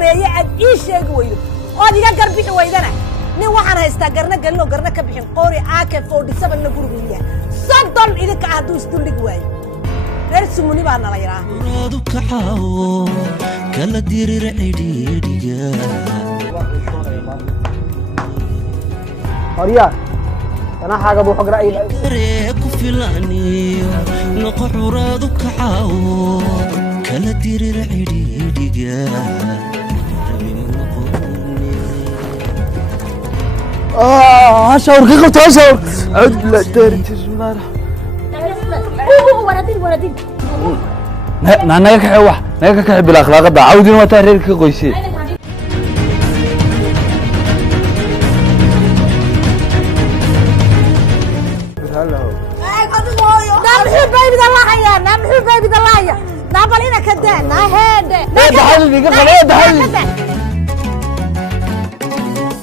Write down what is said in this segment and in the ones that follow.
sameeyay aad ii sheegi weydo ood iga garbixi weydana nin waxaan haystaa garna galin oo garna ka bixin qori AK47 na guriga yahay sadon idinka hadduu isdullig waayo reer sumuni baa nala yaraa rodu kacawo kala dirir cidhiidhiga horiya أنا حاجة بروح أقرأ أي ريك فلاني نقع رادو كعاو كلا دير العريدقا هشاور كيف قلت هشاور عد بالله داري بسم الله وردين نانا كحوح نانا كحب الأخلاق ده عاودين ما تهرير كقويسين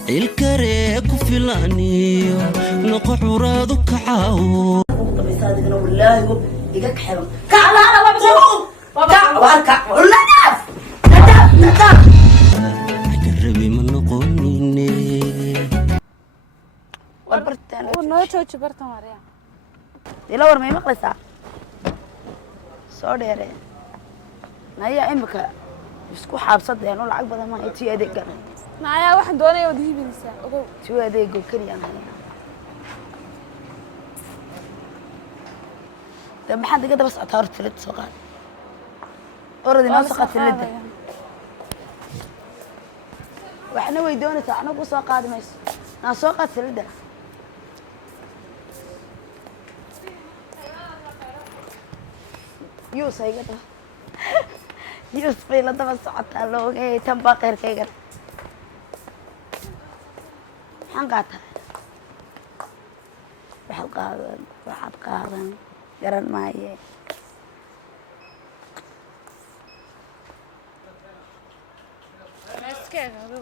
الكريك فلاني نقع رادو كعاو والله يقك حلو كعلا انا وابسوق كع واركع ولا ناف نداف قربي من نقونيني وربرتان ونوتو جبرت مريا إلا ورمي مقلسة صوري نايا إمك يسكو حابصد يعني ولا عقبة ما يتي أديك نايا واحد دوني وديه بنسا شو أديك وكري أنا طب حد كده بس أطارت في اللد صغار أوردي ناسقة في اللد وإحنا ويدوني تاعنا بوسا قادم يس ناسقة في اللد يوسف يقطع يوسف يلا دبا سعتها لو هي تم باقي كيغر حنقاتها واحد قاضن قرن معي مسكين هذا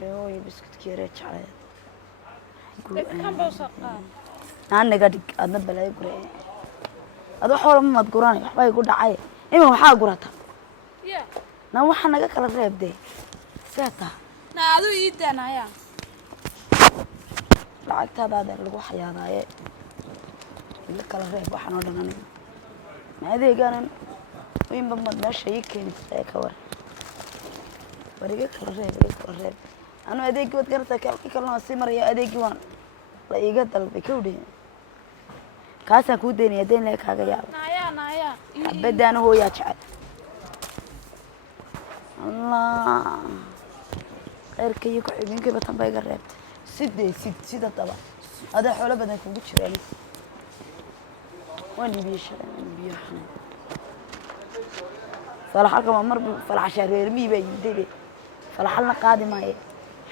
دوي بسكت كيرة شعرت كم بوسقان أنا قاعد أنا بلاقي قرية هذا حول ما تقراني حباي يقول دعاية إما وحاجة قراتها يا نو حنا جا كلا ريب دي ساتا نادو يدا نايا لعقت هذا اللي هو حياة ضايع اللي كلا ريب وحنا ودنا ما هذي كان وين بمد ماشي يكين كور بريك كلا ريب أنا هذيك وتقرأت كلا سمر يا هذيك وان لا يقدر بكودي كاسة كودين يدين لك هذا يا نايا بدي أنا هو يشعل الله غير كي يقعدين كي بتنبأ قربت سيدة طبعا هذا حوله بدنا كم بتشرني وين بيشحن صراحة كمان مر فلح شهر مي بيدلي فلح لنا قادم هاي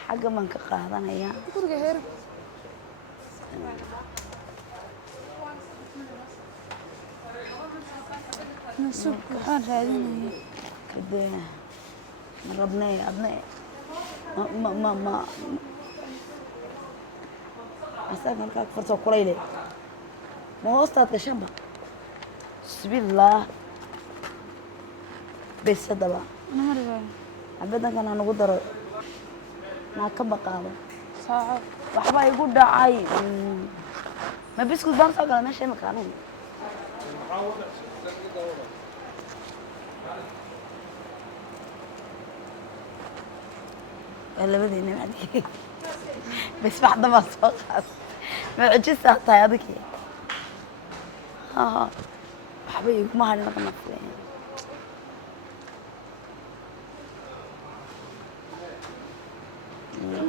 حاجة من كقاعدنا هي كل غير نسوق حان هذين كده ربنا أبناء ما أستغفر كاك فرصة قليلة ما هو أستاذ كشنبا سبيل الله بس دبا أنا مرة عبدنا كان أنا قدر ما كم قاعدة ساعة وحبا يقول دعاي ما بيسكت بامسك على ماشي مكانهم ولا بدي نمعد بس واحدة ما صوت ما عجزت أحطها هذيك حبيبي ما هني ما فلان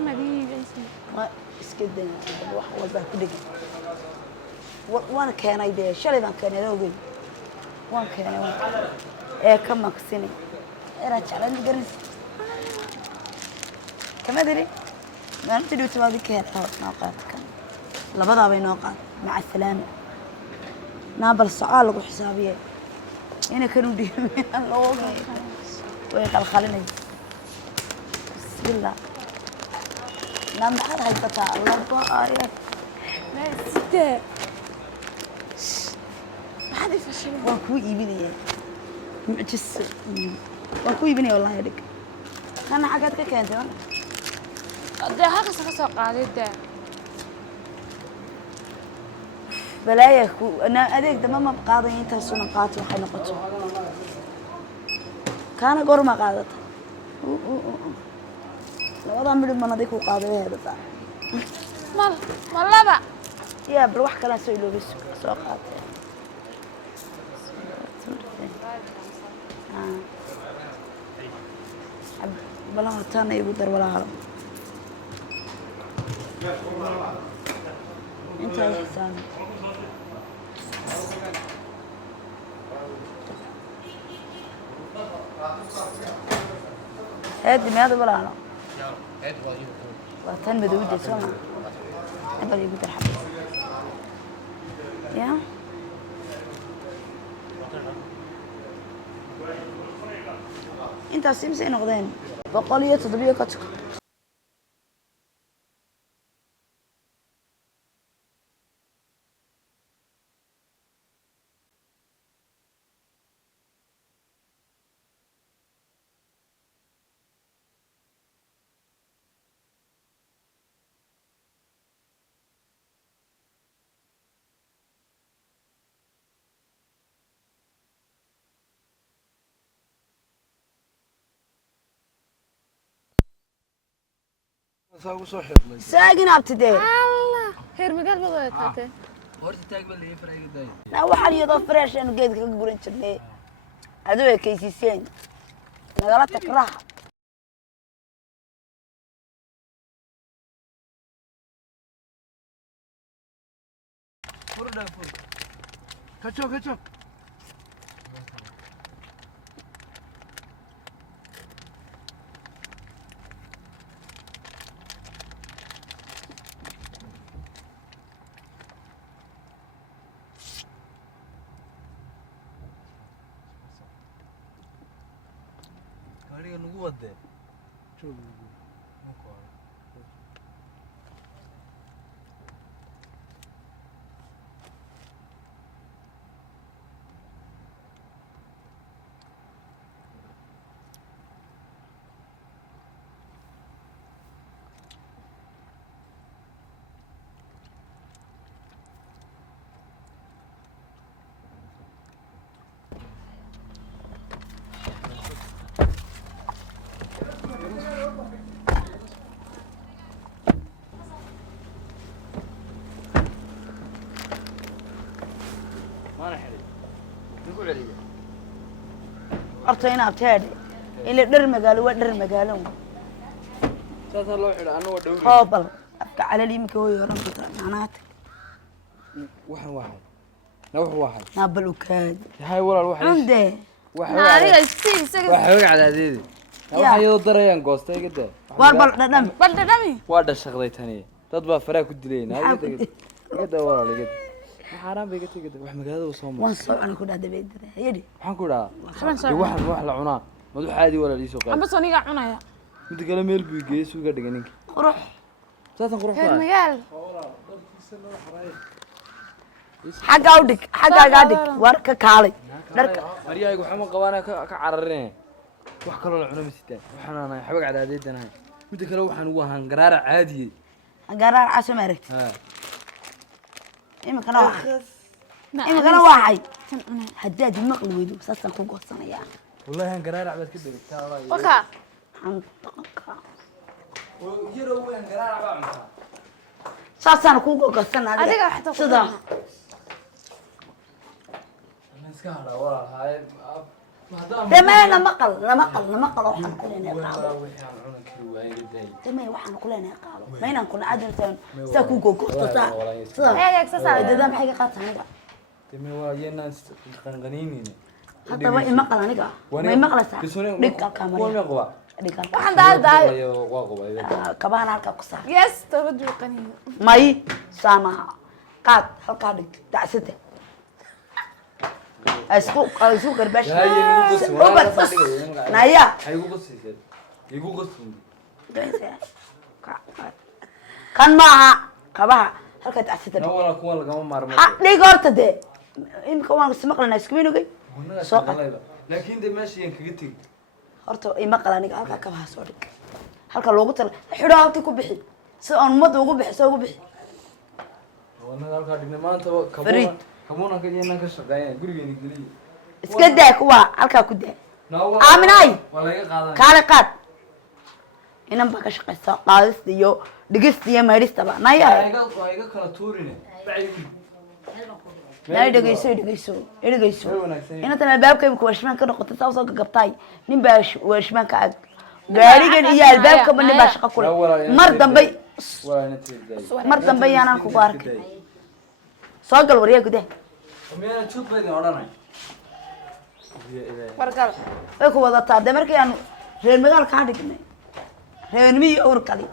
ما بي بس ما اسكدنا واحد والله كده وانا كان ايدي شلي بان كان يدوغي وان كان ايه كم كسيني انا جعلني قرنس كما ادري ما انت دوت ما بك نوقاتك لبدا بين نوقات مع السلامه نابل سؤال لو حسابيه انا كانوا ديمين لو وي خلخلني بسم الله نعم هاي بتاع الله بقى ما ستة maxaad ifashay waan kuu iibinaya mucjis waan kuu iibinaya wallahi dhig kana xagaad ka keentay dee halkaas ka soo qaaday dee balaaya ana adeeg dama ma qaaday inta sunan qaato waxay noqoto kana gorma qaadata labada midib manadi ku qaaday heedada mal laba ya bal wax kala soo iloobiso soo qaatay بلا تانا يقدر ولا عرب انت يا حسام هادي ماذا ولا عرب وطن بدودي سوما هذا يقدر حبيبي يا انت سيمسي نقدين بقولية تضبية كتك ساقين ابتدي الله heer magaal baad wadaatay horta taag bal iyo farayga day na waxa iyadoo fresh aan geedka ka guran jirnay adoo ay kaysiseen nagala takraah furda fur kacho Kaliya nugu wade joog nugu أرتينا بتاعي اللي در مقالة ودر مقالة ساس الله يحرق أنا ودوري قابل أبقى على لي مكوي ورم بتاع معناته واحد نوح واحد نابل وكاد هاي ولا الواحد عنده واحد aniga isii واحد على هذه waxa iyadoo darayaan goostay gada والبل دم bal dhadhami waa dhashaqday tani dad baa faraa ku dileeyna gada walaal gada xaraan bay gata gada wax magaalada soo maray وان صوب أنا كنا دبيت هيدي waxaan ku dhahaa xaban soo wax la cunaa madu xaadi walaal isoo qaad amba soniga cunaya mid kale meel buu geeyay suuga dhigan ninka روح saasan qurux heer baa magaal حاجة أودك حاجة قاعدك ورك كالي درك mariyaygu xuma qabaana ka carareen wax kale la cuno masitaan waxaan xabag cadaadeedanahay mid kale waxaan ugu ahaan garaara caadi قرار عشان مرت ha إما كنا واحد إما كنا واحد هداد المقلي ويدو ساسن كوكو سنة يا wallahi aan garaara baad ka dhigtaa walaal waka حنطقك yaro waan garaara baa cuntaa ساسن كوكو سنة adiga wax taqo صدا iska hada walaal haay تمام نمقل وحنا كلنا قالوا waxaan cuna kari waayay day تمام وحنا كلنا قالوا ما ينام كنا عادل سان ساكو كوكو صدا صدا eeg sasaa إذا دام حاجة قاطعة نيجا timi waa yeena qanqaniinina حتى ما المقل نيجا ما المقل سان ديك الكاميرا qaba ديك waxaan daal waa qaba كبان هالك قصة yes tabadu qaniyo ماي سامع قاد هالك ديك دعسته اسوق الباش نايا igu qasbin كان معها كبها هالك دعسته wala kuwa laga maarmo ديك horta de imika waan ismaqlanaa iskuminogay soo qad laakiin de meeshaan kaga tegi horta imaqal aniga halkaa kabaha soo dhig halka loogu tala xidho halkii ku bixi si aan ummadda ugu bixisa ugu bixi anaga halkaa dhignay maanta Fariid. kamuunanka iyo inaan ka shaqeeya gurigeena geliya iska daa kuwa halkaa ku daa aaminaay waa laga qaadan kaale qaad inan baa ka shaqaysa qaadista iyo dhigista iyo meedhistaba naya waa iga kala tuurine nay dhegeyso inantan albaabka imika waashmaan ka noqotay saa usoo gagabtaay nin baa waashmaan ka ag gaarigan iyo albaabkaba nin baa shaqo kule mar dambe yaanaan kugu arkay soo gal waryaa gudaha miyana tuubadin odhanay wargal way ku wadataa dee markii aan reer magaal kaa dhignay reernimihii awrkadi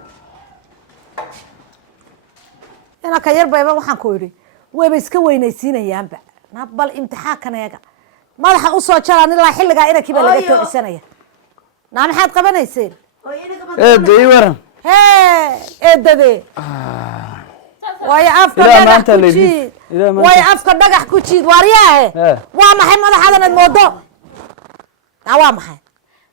inanka yar bayba waxaan ku idhi wayba iska weynaysiinayaanba na bal imtixaankan eega madaxa usoo jaraan ilaa xilligaa inankii baa laga toocisanaya naa maxaad qabanayseen eeday waran hee eedade waayo afka Ilaa dhagax maanta ku la yidhi. jiid Ilaa maanta. waayo afka dhagax ku jiid waaryaahe waa maxay madaxaadan aad moodo waa maxay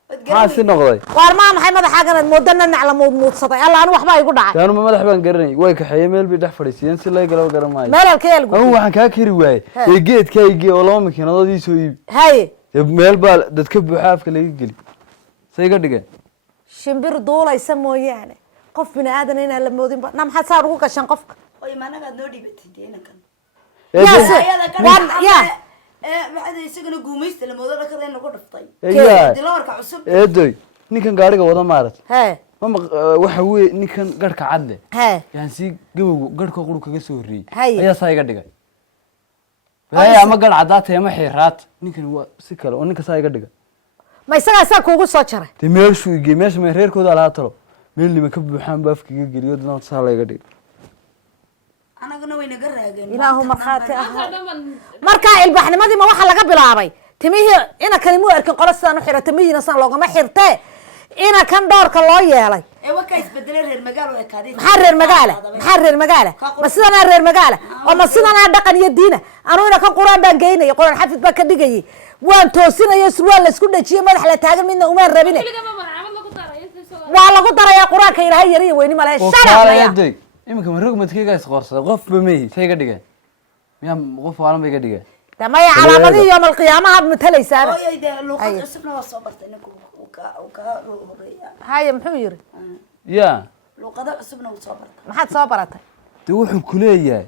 maxaa si noqday waar maa maxay madaxaagan aad moodo nanac la muudmuudsaday alla anu waxbaa igu dhacay taanuma madax baan garanay way kaxeeyey meel bay dhex fadhiisiyeen si lay galo garan maayo meel halkee anigu elgu waxaan kaa kari waayey ee geedkaygii oo 2 makiinadood ii soo iibi haye dee meel baa dadka buuxa afka laga geli say iga dhigeen shimbir duulaysa mooyaane qof bini aadan inaan la moodinba na maxaad saa ugu gashan qofka oy maanagaad noo dhibatid inankan yaase yaa maxaa isagana guumaysta la moodo dhakada in lagu dhaftay yaa dilawarka cusub eedoy ninkan gaariga wada maarat hee waxa weeye ninkan garhka cad leh hee yaan si gabowga garhka quru kaga soo horreeyey Haye. ayaa saa iga dhigay walaahi ama garh caddaata ama xiiraat ninkan waa si kale oo ninka saa iga dhigay ma isagaa saa kuugu soo jaray dee meeshuu igey meesha may reerkooda lahaa talo meel nima ka buuxaan ba afka iga geliyo dana saa la iga dhigay anagana way naga raageen ilaahu markhaati ahaa markaa ilbaxnimadii ma waxaa laga bilaabay timihii inankani muu arkin qolo sidaan u xira timihiina san loogama xirtee inankan dhoorka loo yeelay ee wakaa isbedelay reer magaal oo ekaaday maxaa reer magaala ma sidanaa reer magaala oo ma sidanaa dhaqan iyo diina anuu inankan qur-aan baan geynaya qur-aan xafid baan ka dhigayay waan toosinayo surwaal la isku dhajiyo madax la taagan midna umaan rabine waa lagu darayaa qur-aanka ilaahay yariya weyni ma lahe shalaya eedoy iminka ma rogmadkayga isqoorsaday qofba meyi say iga dhigeen miyaa qof waalan ba iga dhigeen damaya calaamadihii yoomal qiyaamaha matalaysaaba ooy de luuqad cusubna waa soo bartay ninku uu ka horeeya haye muxuu yiri ya luuqada cusubna uu soo bartay maxaad soo baratay dee wuxuu kuleeyahay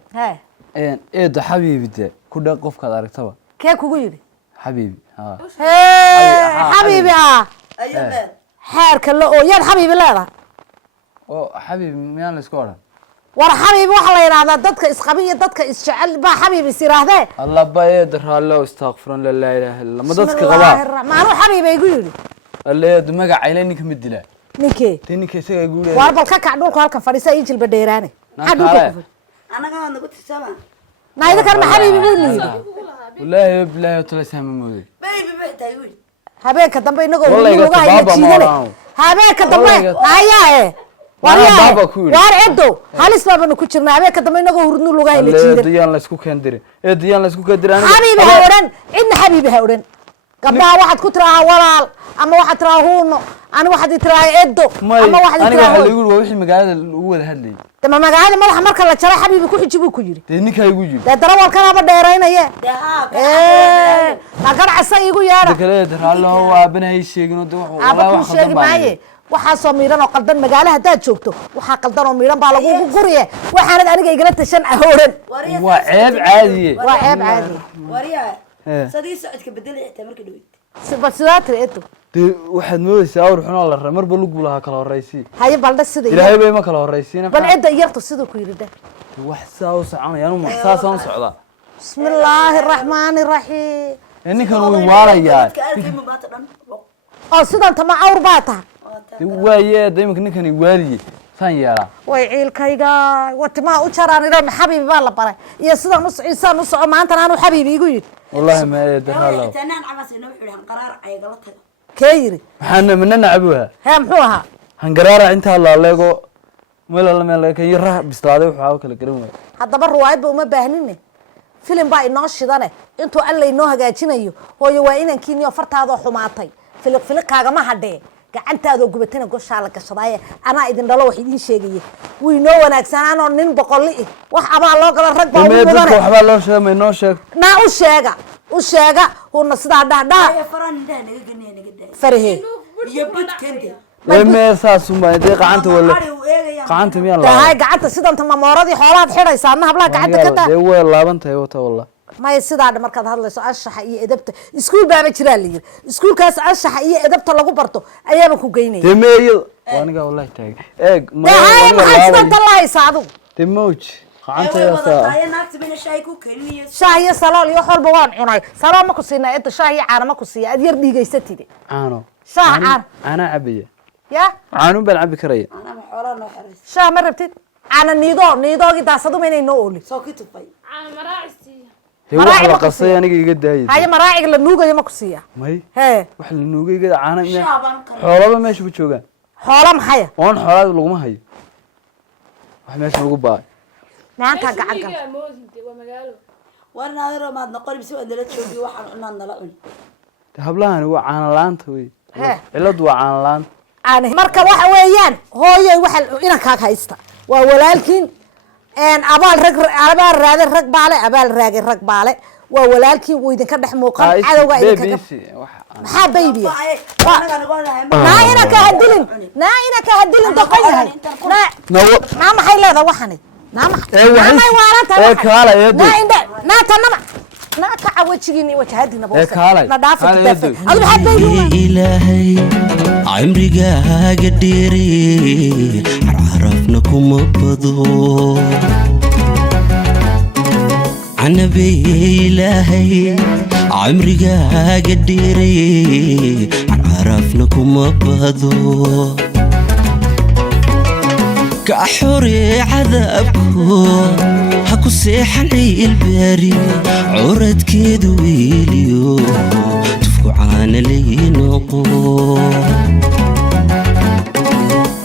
he eedo xabiibi de ku dhaq qofkaad aragtaba kee kugu yidhi xabiibi ha xabiibi ah ayo been xeerka la oo yaad xabiibi leedahay oo xabiibi miyaan la isku odhan war xabiibi waxaa la yidhahdaa dadka isqabi iyo dadka isjecel baa xabiib is yidhaahdee alla ba eedo raallo istakfiran la laa ilaaha illa ma dadka qabaa maanuu xabiiba igu yidhi alla eedo magacayle ninka ma dilaa ninkee dee ninka isaga igu leeyahay waar bal ka kac dhulka halkan fadhiisa ii jilba dheeraane maxaa dhulka ku fadhi anaga waa nagu tisaba naayda kan ma xabiibi buu yidhi wallaahi bilaahi tala saama mooday baby bay tahay wiil habeenka dambe inagoo Wallahi lugu gata haya baaba jiidane mooraan. habeenka dambe Wallahi gata. hayaae baaba ku yidhi. waar edo halis baabanu ku jirnaa habeenka dambe inagoo hurdnu lugu haya jiidan eedo yaan la isku keen dirin eedo yaan la isku keen dirin xabiibi ha odhan cidna xabiibi ha odhan gabdhaha waxaad ku tirahaa walaal ama waxaad tirahaa huuno ani waxaad tirahaa edo may ama waxaad aniga tirahaa waxa hooy lagu yiri waa wixii magaalada lagu wada hadlayay dama magaalada madaxa marka la jaray xabiibi ku xiji buu ku yidhi dee ninkaa igu yiri dee darawalkanaaba dheeraynaye de haa nagarcasa igu yeedha kale eedo raallo waa banahay sheegino de wax aaba wallahi kuu wax sheegi maaye waxaasoo miidhan oo qaldan magaalo haddaad joogto waxaa qaldan oo miidhan baa lagugu guriye waxaanad aniga igala tashan ah odhan waa ceeb caadiye waa ceeb caadi wariya Eh. sadii socodka bedelay xitaa markii dhaweyd bal sidaa tiri edo dee waxaad moodaysaa awr xunoo la raa marba lug buu lahaa kala horraysi haye baldha sida ilaahay bay ma kala horraysiina bal cidda iyartu siduu ku yidhi dheh wax saa u soconaya anu saasaan u socdaa bismi illaahi araxmaani raxiim ee ninkan wuu waalayaa dadka arkayma maanta dhan oo sidan tama awr baa tahay dee waaye de iminka ninkani waaliye saan yeelaa way ciilkayga watimaha u jaraan idha xabiibi baa la baray iyo sidan isaan u soco maantana aanu xabiibi igu yidhi wallahi ma eedo raallo xitaa naan cabas inoo xidhan qaraar caygala taga kee yidhi maxaana mana nacabuha hee muxuu ahaa hangaraara intaa laaleego meel alla meel laga kan yaraha bislaaday wuxuu kala garan waaya haddaba ruwaayadba uma baahnine filim baa inoo shidane intuu alla inoo hagaajinayo hooyo waa inankiiniyo fartaadoo xumaatay filiq kaagama hadhee gacantaadoo gubatana goshaa la gashadaaye anaa idin dhalo wax idiin sheegaya wuu inoo wanaagsanaanoo nin boqolli wax abaa loo gala rag baa ugu mudane waxbaa loo sheegay ma inoo sheeg naa u sheega huna sidaa dhahdhaha farahee iyo budkende mee saasuma intee qacanta wala qacanta miyaa la dahay gacanta sidanta mamooradii xoolaad xidhaysaa ma hablaha gacanta ka daa dee way laaban tahay wata wallah maya sidaa markaad hadlayso anshaxa iyo edabta iskuul baaba jiraa la yiri iskuulkaas anshaxa iyo edabta lagu barto ayaaba ku geynaya dee meeyo waaniga wallahi taag eeg dahay maxaad sidanta la haysaa adigu dee mawj shaah iyo salool iyo xolba waan cunay salool ma ku siinaa inta shaah iyo caano ma ku siiya ad yar dhiigaysatide caano shaah caano caana cabaya ya caano baan cabi karaya anama xoolaa noo xeraysa shaah ma rabtid caano niidoogii daasaduma inay noo oolin soo ki tufay dee wax la qasay aniga iga daayay haye maraaciga la nuugayo ma ku siiya may hee wax la nuugay iga caana miya shaaban kale xoolaba meesha ku joogaan xoola maxaya oon xoolaad laguma hayo wax meesha lagu baay maanta gacan gal war naadaro maad noqon bisi wad nala joogi waxaan cunaan nala cuni hablahani waa caana laanta wey Hee. ciladu waa caana laanta marka waxa weeyaan hooyay waxa inankaaga haysta waa walaalkiin abaal raade rag baale abaal raage rag baale waa walaalkiin uu idinka dhex muuqan cadowga idinkaga maxaa baybiya naa inaka hadilin doqon yahay naa maxay leedahay waxani ilaahay cimrigaaga dheere carcarafna kuma bado canabe ilaahay cimrigaaga dheere carcarafna kuma bado كحوري عذابكو هكو سيحن الباري عورد كيدو ويليو تفكو عانا لينوقو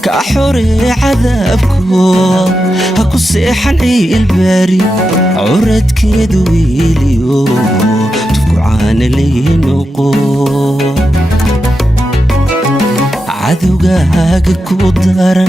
كحوري عذابكو هكو سيحن الباري عورد كيدو ويليو تفكو عانا لينوقو عذوقاك كودارا